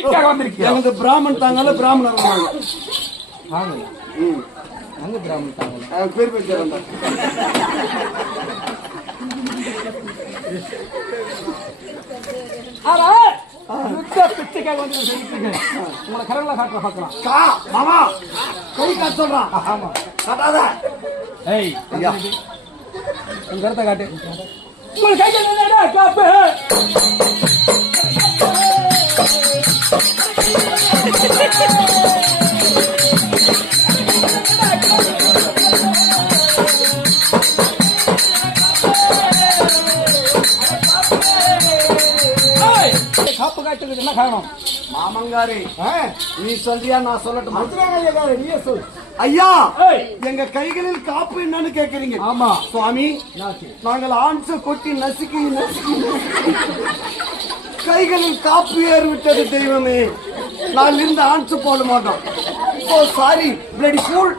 எங்க பிராமன் தாங்கல பிராமணர் அங்க பிராமணன் தாங்கல பேர் பேசுறேன் பிச்சைக்காக வந்து உங்களை கரங்கள காட்டுற பாக்கலாம் மாமா கை காட்ட சொல்றான். ஆமா காட்டாத. ஏய் உங்க கருத்தை காட்டு. உங்களுக்கு கை காப்பு காப்பு காய்ச்சலுக்கு என்ன காரணம்? மாமங்காரி நீ சொல்றியா நான் சொல்லட்டுமா? நீயே சொல். ஐயா எங்க கைகளில் காப்பு என்னன்னு கேக்குறீங்க? ஆமா சுவாமி நாங்கள் ஆன்ச கொட்டி நசுக்கி நசுக்கி கைகளில் காப்பு ஏறி விட்டது தெய்வமே. நான் இருந்து ஆன்சு போட மாட்டோம். ஓ சாரி பிளடி ஃபூல்.